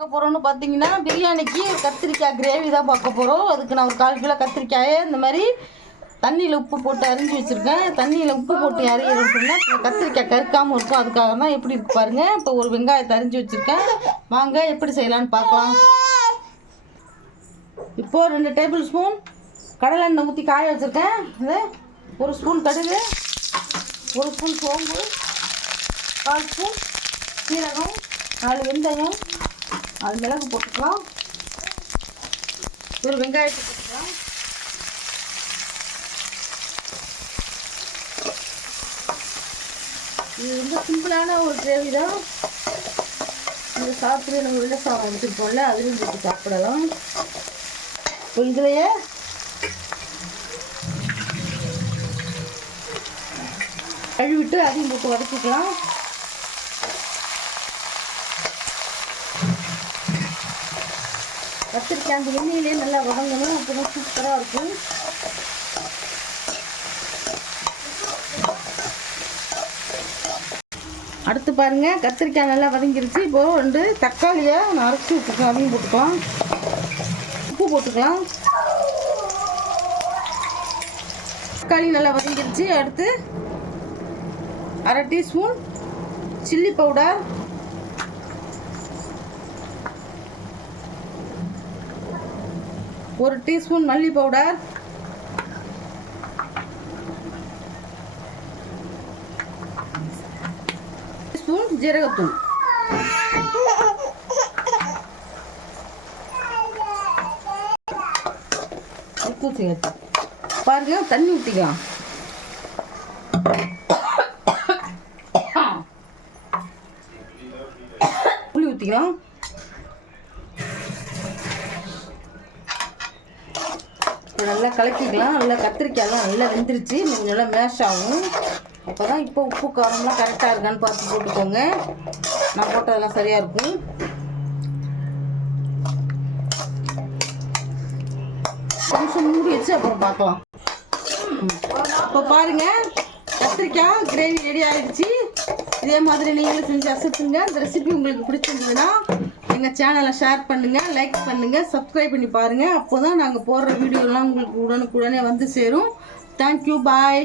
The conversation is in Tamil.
பார்க்க போகிறோம்னு பார்த்தீங்கன்னா பிரியாணிக்கு கத்திரிக்காய் கிரேவி தான் பார்க்க போகிறோம் அதுக்கு நான் ஒரு கால் கிலோ கத்திரிக்காயை இந்த மாதிரி தண்ணியில் உப்பு போட்டு அரிஞ்சு வச்சுருக்கேன். தண்ணியில் உப்பு போட்டு அரியணும்னா கத்திரிக்காய் கருக்காமல் இருக்கும். அதுக்காக தான் எப்படி இருக்கு பாருங்க. இப்போ ஒரு வெங்காயத்தை அரிஞ்சு வச்சுருக்கேன். வாங்க எப்படி செய்யலாம்னு பார்க்கலாம். இப்போது ரெண்டு டேபிள் ஸ்பூன் கடலை எண்ணெய் ஊற்றி காய வச்சுருக்கேன். இது ஒரு ஸ்பூன் கடுகு ஒரு ஸ்பூன் சோம்பு கால் ஸ்பூன் சீரகம் நாலு வெந்தயம் அது மிளகு போட்டுக்கலாம். ஒரு வெங்காயத்தை போட்டுக்கலாம். இது ரொம்ப சிம்பிளான ஒரு கிரேவி தான். இது சாப்பிட்டு நம்ம வெள்ளை சாதம் வச்சுருப்போம்ல அதுவும் போட்டு சாப்பிடலாம். இப்போ இதுலையே கழுவிட்டு அதையும் போட்டு வதக்கிக்கலாம். கத்திரிக்காய் அந்த எண்ணெயிலே நல்லா வதங்கணும். அப்போ தான் சூப்பராக இருக்கும். அடுத்து பாருங்கள் கத்திரிக்காய் நல்லா வதங்கிருச்சு. இப்போது ரெண்டு தக்காளியை நான் அரைச்சி விட்டுருக்கேன் அதையும் போட்டுக்கலாம். உப்பு போட்டுக்கலாம். தக்காளி நல்லா வதங்கிருச்சு. அடுத்து அரை டீஸ்பூன் சில்லி பவுடர். ஒரு டீஸ்பூன் மல்லி பவுடர். ஸ்பூன் ஜீரகத்தூள். உப்பு சேர்த்து. பாருங்க தண்ணி ஊற்றிக்கலாம் புளி ஊற்றிக்கலாம் நல்லா கலக்கிக்கலாம். நல்லா கத்திரிக்காயெல்லாம் நல்லா வெந்துருச்சு. நீங்கள் நல்லா மேஷ் ஆகும். அப்போ தான் இப்போ உப்பு காரம்லாம் கரெக்டாக இருக்கான்னு பார்த்து போட்டுக்கோங்க. நான் போட்டதெல்லாம் சரியாக இருக்கும். கொஞ்சம் மூடி வச்சு அப்புறம் பார்க்கலாம். இப்போ பாருங்கள் கத்திரிக்காய் கிரேவி ரெடி ஆகிடுச்சு இதே மாதிரி நீங்களும் செஞ்சு அசத்துங்க. இந்த ரெசிபி உங்களுக்கு பிடிச்சிருந்ததுன்னா எங்கள் சேனலை ஷேர் பண்ணுங்கள் லைக் பண்ணுங்கள் சப்ஸ்கிரைப் பண்ணி பாருங்கள் அப்போ தான் நாங்கள் போடுற வீடியோலாம் உங்களுக்கு உடனுக்குடனே வந்து சேரும். Thank you bye